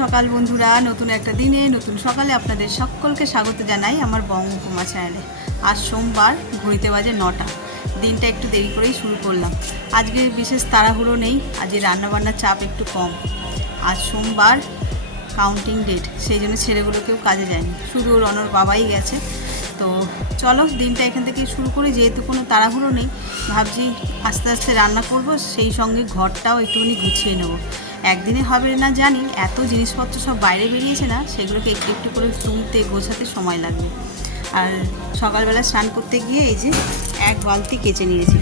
সকাল বন্ধুরা, নতুন একটা দিনে নতুন সকালে আপনাদের সকলকে স্বাগত জানাই আমার বঙ্গকুমা চ্যানেলে। আজ সোমবার, ঘড়িতে বাজে 9টা। দিনটা একটু দেরি করেই শুরু করলাম। আজকে বিশেষ তাড়াহুড়ো নেই, আজকে রান্নাবান্নার চাপ একটু কম। আজ সোমবার, কাউন্টিং ডেট, সেই জন্য ছেলেগুলোকেও কাজে যায়নি, শুধু রনর বাবাই গেছে। তো চলো দিনটা এখান থেকে শুরু করি, যেহেতু কোনো তাড়াহুড়ো নেই। ভাবছি আস্তে আস্তে রান্না করব, সেই সঙ্গে ঘরটাও একটুখানি গুছিয়ে নেব। একদিনে হবে না জানি, এত জিনিসপত্র সব বাইরে বেরিয়েছে না, সেগুলোকে একটু একটু করে তুলতে গোছাতে সময় লাগবে। আর সকালবেলা স্নান করতে গিয়ে এই যে এক বালতি কেচে নিয়েছি।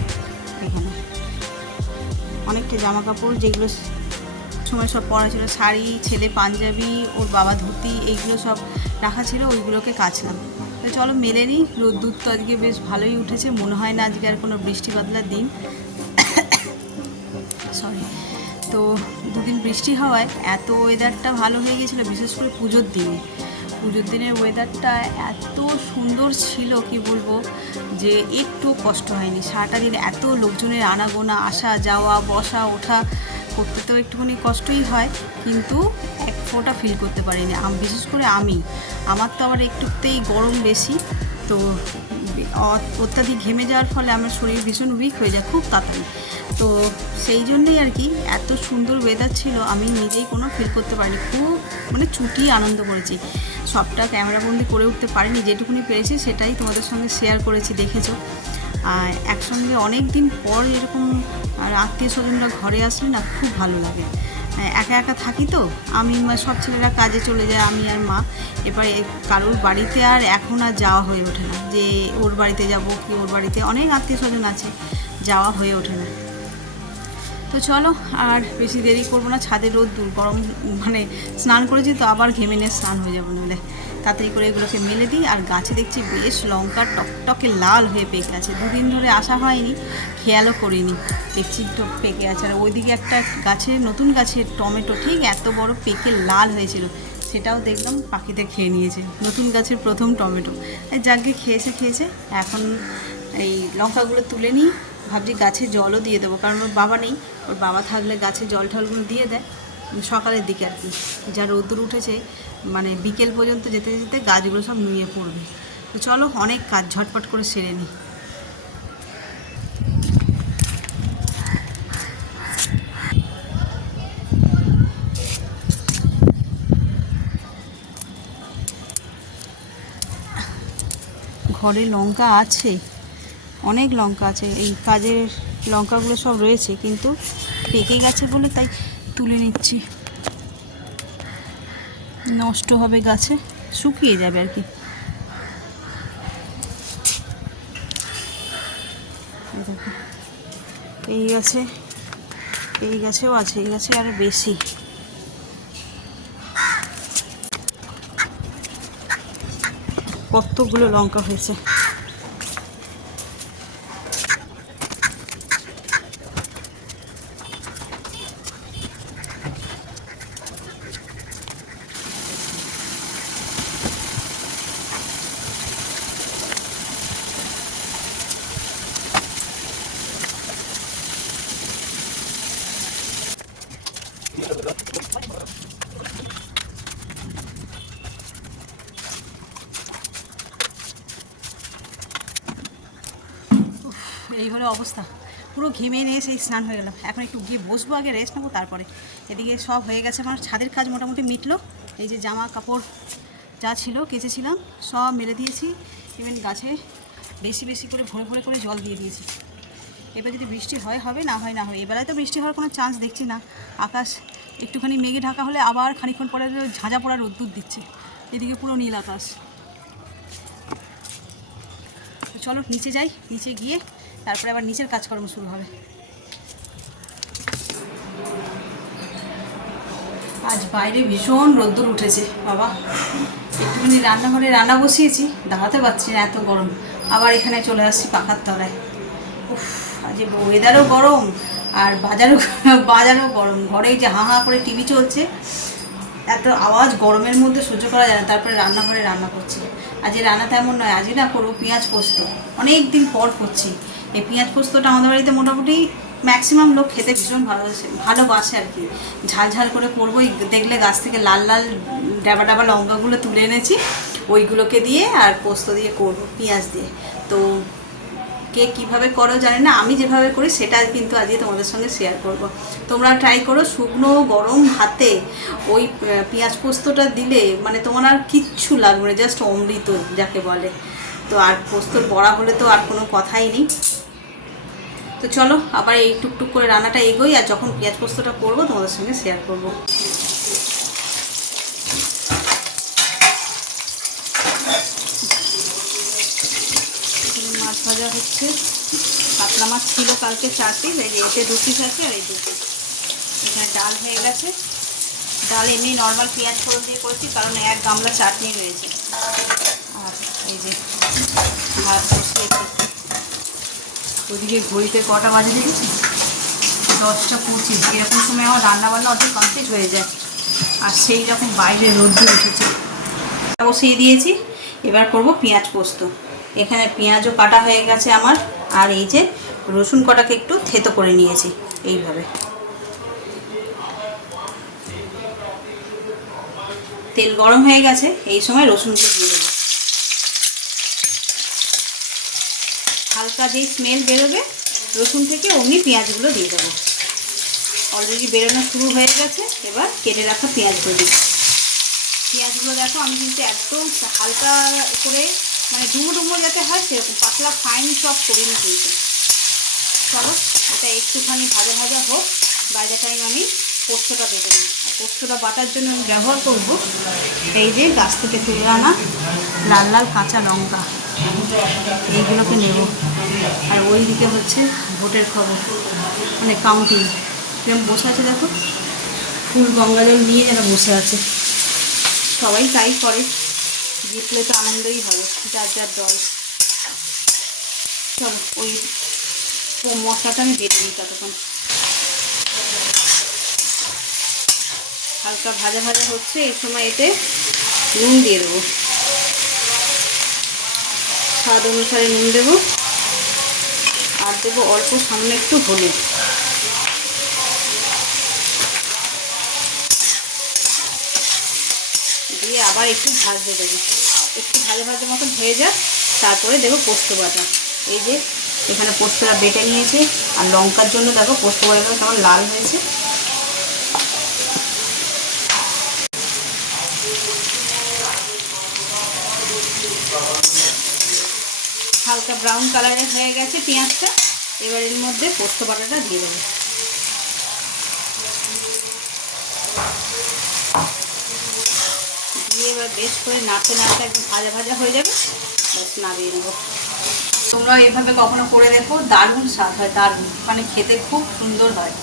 এখানে অনেকটা জামা কাপড় যেগুলো সময় সব পরা ছিল, শাড়ি, ছেলে পাঞ্জাবি, ওর বাবা ধুতি, এইগুলো সব রাখা ছিল, ওইগুলোকে কাচলাম। তো চলো মেলে নিই। রোদ্দুর তো আজকে বেশ ভালোই উঠেছে, মনে হয় না আজকে আর কোনো বৃষ্টি বাদলার দিন। সরি। তো দুদিন বৃষ্টি হওয়ায় এত ওয়েদারটা ভালো হয়ে গেছিলো, বিশেষ করে পুজোর দিনের ওয়েদারটা এত সুন্দর ছিল কি বলবো, যে একটু কষ্ট হয়নি। সারাটা দিন এত লোকজনের আনাগোনা, আসা যাওয়া, বসা ওঠা করতে তো একটুখানি কষ্টই হয়, কিন্তু এক ফোঁটা ফিল করতে পারিনি। বিশেষ করে আমার তো আবার একটুতেই গরম বেশি, তো অত্যাধিক ঘেমে যাওয়ার ফলে আমার শরীর ভীষণ উইক হয়ে যায় খুব তাড়াতাড়ি। তো সেই জন্যেই আর কি, এত সুন্দর ওয়েদার ছিল, আমি নিজেই কোনো ফিল করতে পারিনি। খুব চুটিয়ে আনন্দ করেছি। সবটা ক্যামেরাবন্দি করে উঠতে পারিনি, যেটুকুনি পেরেছি সেটাই তোমাদের সঙ্গে শেয়ার করেছি, দেখেছো। আর একসঙ্গে অনেক দিন পর এরকম আত্মীয় স্বজনরা ঘরে আসলে না, খুব ভালো লাগে। একা একা থাকি তো আমি, সব ছেলেরা কাজে চলে যায়, আমি আর মা। এবারে কারোর বাড়িতে আর এখন আর যাওয়া হয়ে ওঠে না, যে ওর বাড়িতে যাব কি ওর বাড়িতে, অনেক আত্মীয় স্বজন আছে, যাওয়া হয়ে ওঠে না। তো চলো আর বেশি দেরি করবো না, ছাদে রোদ্দুর গরম, স্নান করেছি তো আবার ঘেমে নিয়ে স্নান হয়ে যাবো, নাহলে তাড়াতাড়ি করে এগুলোকে মেলে দিই। আর গাছে দেখছি বেশ লঙ্কা টকটকে লাল হয়ে পেকে আছে, দুদিন ধরে আসা হয়নি, খেয়ালও করিনি, দেখছি পেকে আছে। আর ওইদিকে একটা নতুন গাছের টমেটো ঠিক এত বড় পেকে লাল হয়েছিল, সেটাও দেখলাম পাখিতে খেয়ে নিয়েছে। নতুন গাছের প্রথম টমেটো, যাকে খেয়েছে। এখন এই লঙ্কাগুলো তুলে নিই, ভাবছি গাছে জলও দিয়ে দেবো, কারণ ওর বাবা নেই, ওর বাবা থাকলে গাছে জল টলগুলো দিয়ে দেয় সকালের দিকে আর কি। যা রোদ্দুর উঠেছে, বিকেল পর্যন্ত যেতে যেতে গাছগুলো সব নুয়ে পড়বে। তো চলো অনেক কাজ ঝটপট করে সেরে নিই। ঘরে লঙ্কা আছে, অনেক লঙ্কা আছে, এই কাজের লঙ্কাগুলো সব রয়েছে, কিন্তু পেকে গেছে বলে তাই তুলে নিচ্ছি, নষ্ট হবে গাছে, শুকিয়ে যাবে আর কি। এই গাছেও আছে, এই গাছে আরো বেশি। কতগুলো লঙ্কা হয়েছে। এই হলো অবস্থা, পুরো ঘেমে নিয়ে সেই স্নান হয়ে গেলাম। এখন একটু গিয়ে বসবো, আগে রেস্ট নেবো, তারপরে। এদিকে সব হয়ে গেছে, আমার ছাদের কাজ মোটামুটি মিটলো। এই যে জামা কাপড় যা ছিল কেচেছিলাম সব মেলে দিয়েছি, ইভেন গাছে বেশি বেশি করে ভরে করে জল দিয়ে দিয়েছি। এবার যদি বৃষ্টি হয় হবে, না হয় না হয়। এবেলায় তো বৃষ্টি হওয়ার কোনো চান্স দেখছি না, আকাশ একটুখানি মেঘে ঢাকা হলে আবার খানিকক্ষণ পরে ঝাঁঝা পড়া রোদ্দুর দিচ্ছে, এদিকে পুরো নীল আকাশ। চলো নিচে যাই, নিচে গিয়ে তারপরে আবার নিচের কাজকর্ম শুরু হবে। আজ বাইরে ভীষণ রোদ্দুর উঠেছে বাবা, একটুখানি রান্নাঘরে রান্না বসিয়েছি, দাঁড়াতে পারছি না, এত গরম। আবার এখানে চলে আসছি পাখার তলায়। উফ, আজ ওয়েদারও গরম আর বাজারও গরম। ঘরে যে হাঁ করে টিভি চলছে, এত আওয়াজ গরমের মধ্যে সহ্য করা যায় না, তারপরে রান্নাঘরে রান্না করছি। আজকে রান্না তেমন নয়, আজকে না করবো পেঁয়াজ পোস্ত, অনেক দিন পর করছি। এই পেঁয়াজ পোস্তটা আমাদের বাড়িতে মোটামুটি ম্যাক্সিমাম লোক খেতে ভীষণ ভালোবাসে আর কি। ঝাল ঝাল করে করবো। দেখলে গাছ থেকে লাল লাল ডাবা ডাবা লঙ্কাগুলো তুলে এনেছি, ওইগুলোকে দিয়ে আর পোস্ত দিয়ে করবো, পেঁয়াজ দিয়ে। তো কে কীভাবে করো জানি না, আমি যেভাবে করি সেটা কিন্তু আজকে তোমাদের সঙ্গে শেয়ার করব। তোমরা ট্রাই করো, শুকনো গরম ভাতে ওই পেঁয়াজ পোস্তটা দিলে মানে তোমার আর কিচ্ছু লাগবে না, জাস্ট অমৃত যাকে বলে। তো আর পোস্তর বড়া হলে তো আর কোনো কথাই নেই। তো চলো আবার এই টুকটুক করে রান্নাটা এগোই, আর যখন পেঁয়াজ পোস্তটা করবো তোমাদের সঙ্গে শেয়ার করবো। মাছ ভাজা হচ্ছে, কাতলা মাছ ছিল কালকে 4 পিস, এতে 2 পিস আছে আর এই 2 পিস। এখানে ডাল হয়ে গেছে। ডাল এমনি নর্মাল পেঁয়াজ ফোড়ন দিয়ে করেছি, কারণ 1 গামলা চাটনি রয়েছে। আর এই যে ভাত বসিয়েছি। ওদিকে ঘড়িতে কটা বাজে দেখেছি, 10টা 25। এরকম সময় আমার রান্নাবান্না অর্ধেক কমপ্লিট হয়ে যায়। আর সেই রকম বাইরে রোদ্দুর উঠেছে। বসিয়ে দিয়েছি, এবার করব পেঁয়াজ পোস্ত। এখানে পেঁয়াজও কাটা হয়ে গেছে আমার, আর এই যে রসুন কটাকে একটু থেতো করে নিয়েছি এইভাবে। তেল গরম হয়ে গেছে, এই সময় রসুনগুলো দিয়ে দেবো। হালকা যেই স্মেল বেরোবে রসুন থেকে অমনি পেঁয়াজগুলো দিয়ে দেবো। অলরেডি বেরোনো শুরু হয়ে গেছে। এবার কেটে রাখা পেঁয়াজগুলো দিই। পেঁয়াজগুলো দেখো আমি কিন্তু একদম হালকা করে, মানে ডুমো ডুমো যাতে হয় সেরকম পাতলা ফাইন চপ করিনি কিন্তু। চলো এটা একটুখানি ভাজা ভাজা হোক, বাইরে টাইম আমি পোস্তটা বেটে নিই। আর পোস্তটা বাটার জন্য আমি ব্যবহার করব এই যে গাছ থেকে তুলে আনা লাল লাল কাঁচা লঙ্কা, এইগুলোকে নেব। আর ওই দিকে হচ্ছে ভোটের খবর, মানে কাউন্টিং যেমন বসে আছে দেখো, ফুল গঙ্গা জল নিয়ে যেন বসে আছে। সবাই তাই করে, জিতলে তো আনন্দই হবে যার যার দল। চলো ওই মশলাটা আমি বেটে নিই ততক্ষণ। হালকা ভাজা ভাজা হচ্ছে, এই সময় এতে নুন দিয়ে দেবো। স্বাদ অনুসারে নুন দেবো, আর দেবো অল্প সামনে একটু হলুদ। দিয়ে আবার একটু ভাজতে দেবো, একটু ভাজা ভাজা মতন হয়ে যাক, তারপরে দেবো পোস্ত বাটা। এই যে এখানে পোস্তটা বেটে নিয়েছি, আর লঙ্কার জন্য দেখো পোস্ত বাটাটা কেমন লাল হয়েছে। হালকা ব্রাউন কালারের হয়ে গেছে পেঁয়াজটা। এবার এর মধ্যে পোস্ত বাটাটা দিয়ে দেবো। দিয়ে এবার বেশ করে নাড়তে নাড়তে একদম ভাজা ভাজা হয়ে যাবে, বেশ নামিয়ে নেবো। তোমরা এভাবে কখনো করে দেখো, দারুণ স্বাদ হয়, দারুণ, মানে খেতে খুব সুন্দর হয়।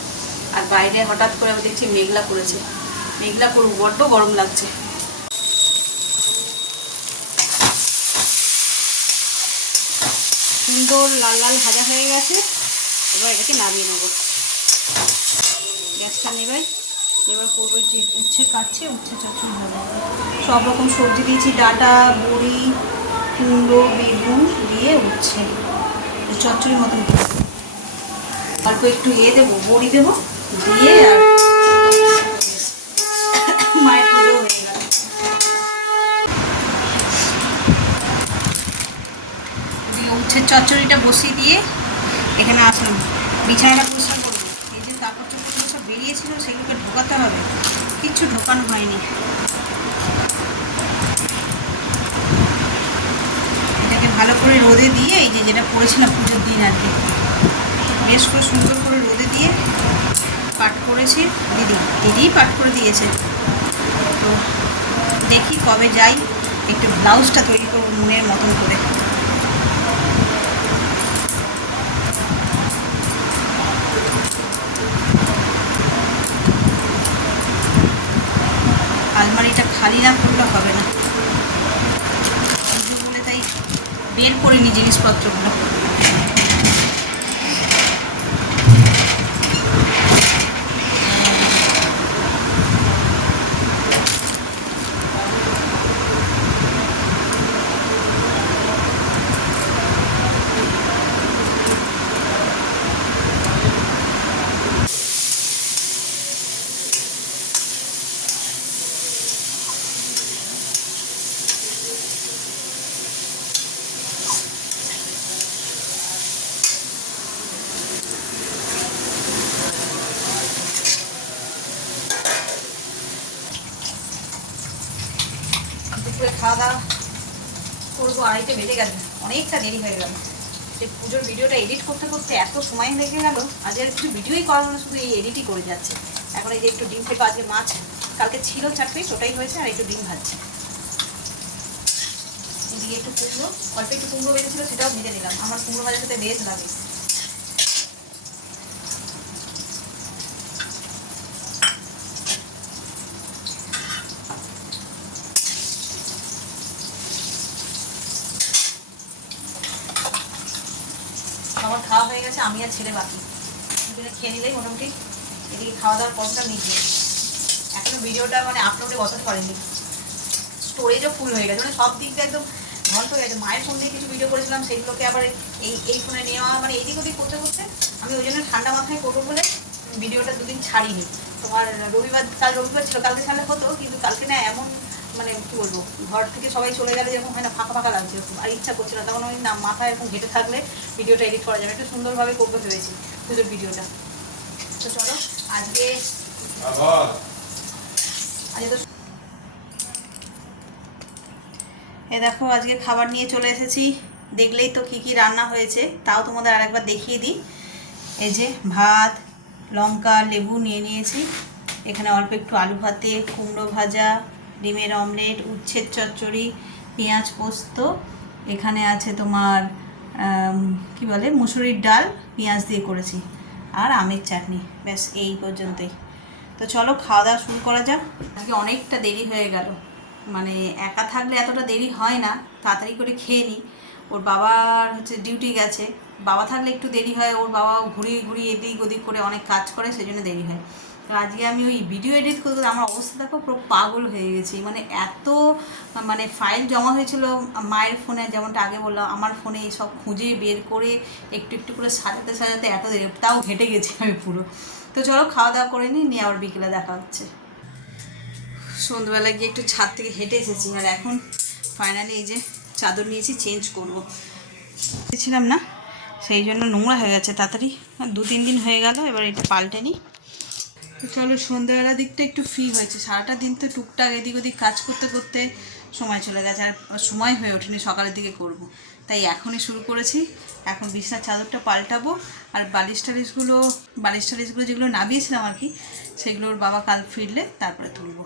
আর বাইরে হঠাৎ করে আমি দেখছি মেঘলা করেছে, মেঘলা করব, বড্ড গরম লাগছে। সুন্দর লাল লাল ভাজা হয়ে গেছে, এবার এটাকে নামিয়ে নেব। গ্যাসটা নেবে। এবার করবো যে উচ্ছে কাটছে, উচ্ছে চচ্চড়ি হবে। সব রকম সবজি দিয়েছি, ডাঁটা, বড়ি, কুমড়ো, বেগুন দিয়ে উচ্ছে চচ্চড়ির মতন। অল্প একটু দেবো, বড়ি দেবো, দিয়ে আর মায়ের পুজো হয়ে গেল। উচ্ছের চচ্চড়িটা বসিয়ে দিয়ে এখানে আসলাম, বিছানাটা পরিষ্কার করবো। এই যে কাপড় চোপড়গুলো সব বেরিয়েছিল, সেগুলোকে ঢোকাতে হবে, কিচ্ছু ঢোকানো হয়নি। এটাকে ভালো করে রোদে দিয়ে, এই যে যেটা পরেছিলাম পুজোর দিন আর কি, বেশ করে সুন্দর করে রোদে দিয়ে পাট করেছি। দিদি পাট করে দিয়েছে। তো দেখি কবে যাই, একটু ব্লাউজটা তৈরি করবো মনের মতন করে। আলমারিটা খালি না করলে হবে না, বলে তাই বের করিনি জিনিসপত্রগুলো। দুপুরে খাওয়া দাওয়া করবো, 2:30 বেজে গেছে, অনেকটা দেরি হয়ে গেল। যে পুজোর ভিডিওটা এডিট করতে করতে এত সময় লেগে গেল, আজ আর কিছু ভিডিওই করা হলো, শুধু এই এডিটই করে যাচ্ছে। এখন এই যে একটু ডিম থেকে, আজকে মাছ কালকে ছিল 4 পিস, ওটাই হয়েছে, আর একটু ডিম ভাজছে। এদিকে একটু কুমড়ো, অল্প একটু কুমড়ো বেঁধেছিল, সেটাও ভেজে নিলাম। আমার কুমড়ো ভাজার সাথে বেশ লাগে। আমার খাওয়া হয়ে গেছে, আমি আর ছেলে বাকি, দুজনে খেয়ে নিলেই মোটামুটি এদিকে খাওয়া দাওয়ার পরটা মিটিয়ে। এখনো ভিডিওটা মানে আপলোডে বসাতে পারিনি, স্টোরেজও ফুল হয়ে গেছে, মানে সব দিক দিয়ে একদম ভল্ট হয়ে গেছে। মায়ের ফোন দিয়ে কিছু ভিডিও করেছিলাম, সেইগুলোকে আবার এই ফোনে নেওয়া, মানে এদিক ওদিক করতে করতে আমি ওই জন্য ঠান্ডা মাথায় করবো বলে ভিডিওটা 2 দিন ছাড়িনি। তোমার কাল রবিবার ছিল, কালকে ছাড়লে হতো, কিন্তু কালকে না এমন মানে কী বলবো, ঘর থেকে সবাই চলে গেলে যেরকম হয় না, ফাঁকা ফাঁকা লাগছে, আর ইচ্ছা করছে না। তখন ওই না মাথায় এরকম ঘেটে থাকলে ভিডিওটা এডিট করা যাবে, একটু সুন্দরভাবে করতে ভেবেছি পুজোর ভিডিওটা। তো চলো আজকে তো দেখো আজকে খাবার নিয়ে চলে এসেছি, দেখলেই তো কী কী রান্না হয়েছে, তাও তোমাদের আরেকবার দেখিয়ে দিই। এই যে ভাত, লঙ্কা, লেবু নিয়ে নিয়েছি, এখানে অল্প একটু আলু ভাতে, কুমড়ো ভাজা, ডিমের অমলেট, উচ্ছের চচ্চড়ি, পেঁয়াজ পোস্ত, এখানে আছে তোমার কি বলে মুসুরির ডাল পেঁয়াজ দিয়ে করেছি, আর আমের চাটনি, ব্যাস এই পর্যন্তই। তো চলো খাওয়া দাওয়া শুরু করা যাক। আজকে অনেকটা দেরি হয়ে গেল, মানে একা থাকলে এতটা দেরি হয় না, তাড়াতাড়ি করে খেয়ে নিই। ওর বাবার হচ্ছে ডিউটি গেছে, বাবা থাকলে একটু দেরি হয়, ওর বাবা ঘুরিয়ে ঘুরিয়ে এদিক ওদিক করে অনেক কাজ করে, সেই জন্য দেরি হয়। তো আজকে আমি ওই ভিডিও এডিট করতে আমার অবস্থা দেখো, পুরো পাগল হয়ে গেছি, মানে এত মানে ফাইল জমা হয়েছিল মায়ের ফোনে, যেমনটা আগে বললাম, আমার ফোনে সব খুঁজে বের করে একটু একটু করে সাজাতে সাজাতে এত দেরি, তাও ঘেটে গেছি আমি পুরো। তো চলো খাওয়া দাওয়া করে নিয়ে আবার বিকেলে দেখা হচ্ছে। সন্ধ্যাবেলা গিয়ে একটু ছাদ থেকে হেঁটে এসেছি, আর এখন ফাইনালি এই যে চাদর নিয়েছি, চেঞ্জ করবো, ছিলাম না, সেই জন্য নোংরা হয়ে গেছে তাড়াতাড়ি, 2-3 দিন হয়ে গেল, এবার এটা পাল্টে নিই। তো চলো সন্ধ্যাবেলার দিকটা একটু ফ্রি হয়েছে, সারাটা দিন তো টুকটাক এদিক ওদিক কাজ করতে করতে সময় চলে গেছে, আর সময় হয়ে ওঠেনি সকালের দিকে করব, তাই এখনই শুরু করেছি। এখন বিছানার চাদরটা পাল্টাবো, আর বালিশ টালিশগুলো যেগুলো নামিয়েছিলাম আর কি, সেগুলোর বাবা কাল ফিরলে তারপরে তুলবো।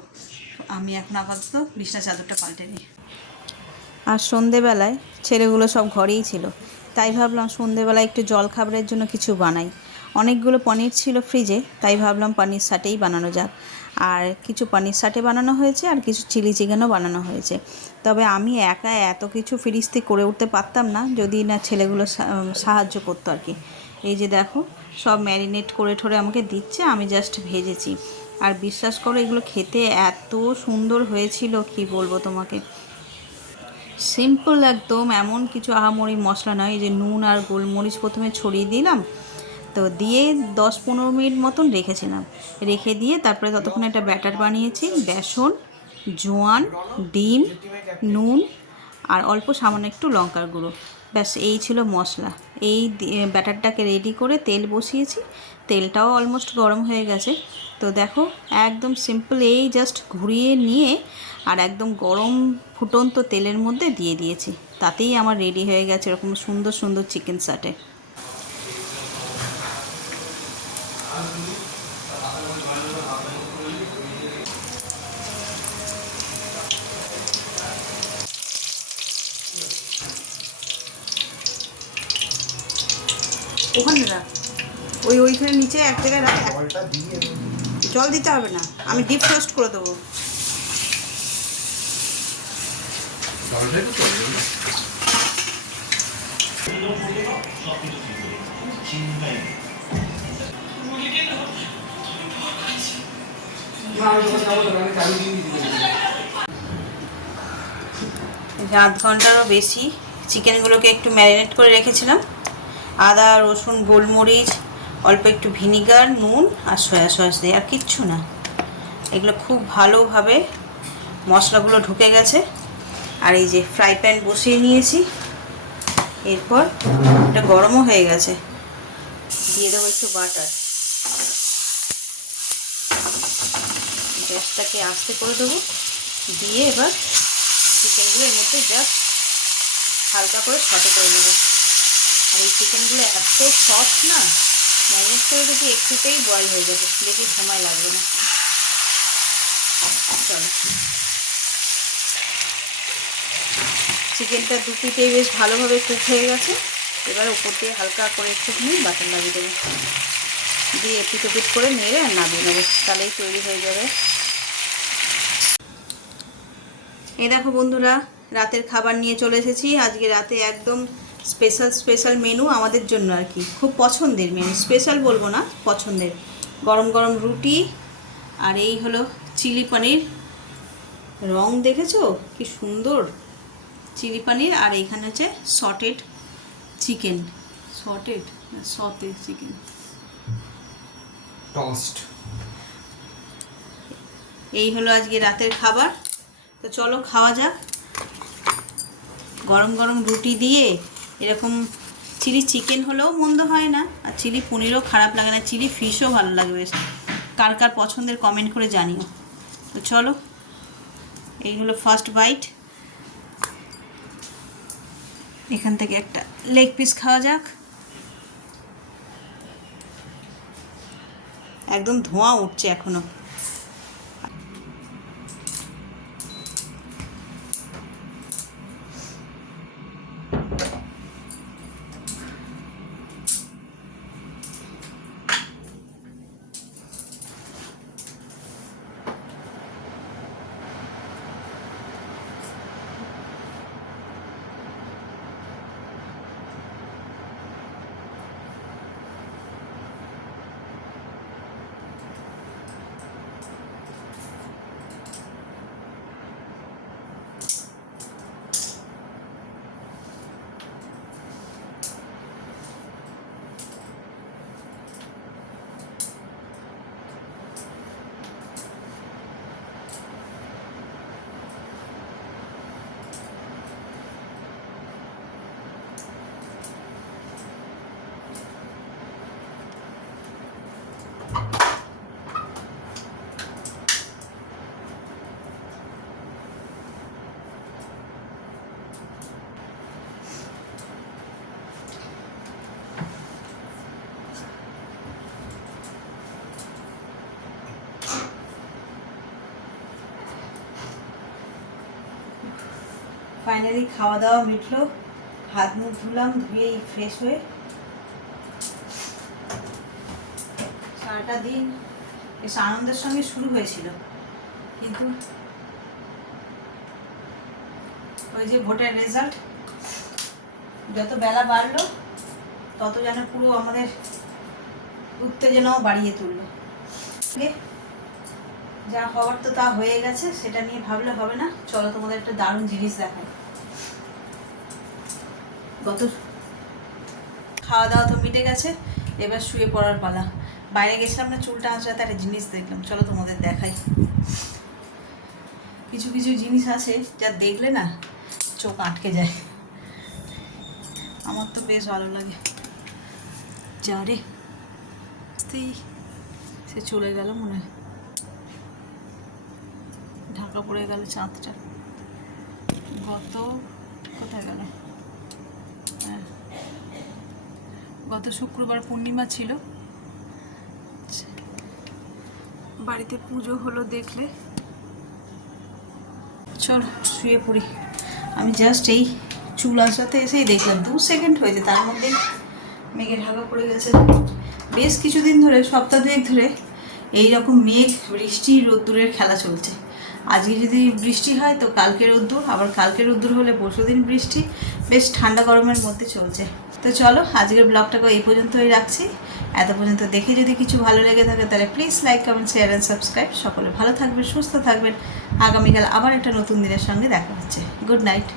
আমি এখন আপাতত বিছানার চাদরটা পাল্টে নিই। আর সন্ধেবেলায় ছেলেগুলো সব ঘরেই ছিল, তাই ভাবলাম সন্ধেবেলায় একটু জল খাবারের জন্য কিছু বানাই। অনেকগুলো পনির ছিল ফ্রিজে, তাই ভাবলাম পনির সাটেই বানানো যাক। আর কিছু পনির সাটে বানানো হয়েছে, আর কিছু চিলি চিকেনও বানানো হয়েছে। তবে আমি একা এত কিছু ফিরিস্তি করে উঠতে পারতাম না, যদি না ছেলেগুলো সাহায্য করতো আর কি। এই যে দেখো সব ম্যারিনেট করে ঠরে আমাকে দিচ্ছে, আমি জাস্ট ভেজেছি। আর বিশ্বাস করো এগুলো খেতে এত সুন্দর হয়েছিল, কি বলবো তোমাকে। সিম্পল একদম, এমন কিছু আহামরি মশলা নয়। এই যে নুন আর গোলমরিচ প্রথমে ছড়িয়ে দিলাম, তো দিয়ে 10-15 মিনিট মতন রেখেছিলাম, রেখে দিয়ে তারপরে ততক্ষণ একটা ব্যাটার বানিয়েছি, বেসন, জোয়ান, ডিম, নুন আর অল্প সামান্য একটু লঙ্কার গুঁড়ো, ব্যাস এই ছিল মশলা। এই ব্যাটারটাকে রেডি করে তেল বসিয়েছি, তেলটাও অলমোস্ট গরম হয়ে গেছে। তো দেখো একদম সিম্পল, এই জাস্ট ঘুরিয়ে নিয়ে আর একদম গরম ফুটন্ত তেলের মধ্যে দিয়ে দিয়েছি, তাতেই আমার রেডি হয়ে গেছে এরকম সুন্দর সুন্দর চিকেন সাটে। ওখানে রাখ, ওইখানে নিচে এক জায়গায় রাখ, জল দিতে হবে না, আমি ডিপ রোস্ট করে দেবো। আধ ঘন্টারও বেশি চিকেনগুলোকে একটু ম্যারিনেট করে রেখেছিলাম। আদা, রসুন, গোলমরিচ, অল্প একটু ভিনিগার, নুন আর সয়া সস দিয়ে, আর কিচ্ছু না। এগুলো খুব ভালোভাবে মশলাগুলো ঢুকে গেছে। আর এই যে ফ্রাই প্যান বসিয়ে নিয়েছি, এরপর এটা গরমও হয়ে গেছে, দিয়ে দেবো একটু বাটার, গ্যাসটাকে আস্তে করে দেবো, দিয়ে এবার চিকেনগুলো এর মধ্যে জাস্ট হালকা করে সটে করে নেব। আর এই চিকেনগুলো এত সফট না, ম্যারিনেট করে যদি একটুতেই বয়েল হয়ে যাবে, বেশি সময় লাগবে না। চলো, চিকেনটা দুপিতেই বেশ ভালোভাবে কুক হয়ে গেছে। এবার উপর দিয়ে হালকা করে একটুখানি বাটার লাগিয়ে দেবো, দিয়ে এপিট ওপিট করে নেড়ে আর নামিয়ে নেবো, তাহলেই তৈরি হয়ে যাবে। এই দেখো বন্ধুরা, রাতের খাবার নিয়ে চলে এসেছি। আজকে রাতে একদম স্পেশাল মেনু আমাদের জন্য আর কি, খুব পছন্দের মেনু, স্পেশাল বলবো না, পছন্দের। গরম গরম রুটি, আর এই হলো চিলি পনির। রং দেখেছো কি সুন্দর, চিলি পনির। আর এইখানে হচ্ছে sautéed chicken, sautéed chicken tossed. এই হলো আজকে রাতের খাবার। তো চলো খাওয়া যাক। গরম গরম রুটি দিয়ে এরকম চিলি চিকেন হলেও মন্দ হয় না, আর চিলি পনিরও খারাপ লাগে না, চিলি ফিশও ভালো লাগে বেশ। কার কার পছন্দের কমেন্ট করে জানিও। তো চলো, এই হলো ফার্স্ট বাইট। এখান থেকে একটা লেগ পিস খাওয়া যাক। একদম ধোঁয়া উঠছে এখনো। ফাইনালি খাওয়া দাওয়া মিটলো, হাত মুখ ধুলাম, ধুয়েই ফ্রেশ হয়ে। সারাটা দিন বেশ আনন্দের সঙ্গে শুরু হয়েছিল, কিন্তু ওই যে ভোটের রেজাল্ট, যত বেলা বাড়লো তত যেন পুরো আমাদের উত্তেজনাও বাড়িয়ে তুললো। যা হওয়ার তো তা হয়ে গেছে, সেটা নিয়ে ভাবলে হবে না। চলো তোমাদের একটা দারুণ জিনিস দেখাই। গত খাওয়া দাওয়া তো মিটে গেছে, এবার শুয়ে পড়ার পালা। বাইরে গেছিলাম না চুলটা আঁচড়াতে, একটা জিনিস দেখলাম, চলো তোমাদের দেখাই। কিছু কিছু জিনিস আছে যা দেখলে না চোখ আটকে যায়, আমার তো বেশ ভালো লাগে। যা রে, সে চলে গেল মনে হয়, ঢাকা পড়ে গেল চাঁদটা। কোথায় গেল? হ্যাঁ, গত শুক্রবার পূর্ণিমা ছিল, বাড়িতে পুজো হলো দেখলে। চল শুয়ে পড়ি। আমি জাস্ট এই চুল আসাতে এসেই দেখলাম 2 সেকেন্ড হয়েছে, তার মধ্যেই মেঘে ঢাকা পড়ে গেছে। বেশ কিছুদিন ধরে, সপ্তাহ 2 ধরে এইরকম মেঘ, বৃষ্টি, রোদ্দুরের খেলা চলছে। আজকে যদি বৃষ্টি হয় তো কালকে রোদ্দুর, আবার কালকে রোদ্দুর হলে পরশুদিন বৃষ্টি। বেশ ঠান্ডা গরমের মধ্যে চলছে। তো চলো আজকের ব্লগটাকে এই পর্যন্তই রাখছি। এত পর্যন্ত দেখে যদি কিছু ভালো লেগে থাকে তাহলে please like, comment, share and subscribe. সকলে ভালো থাকবেন, সুস্থ থাকবেন। আগামীকাল আবার একটা নতুন দিনের সঙ্গে দেখা হচ্ছে। Good night.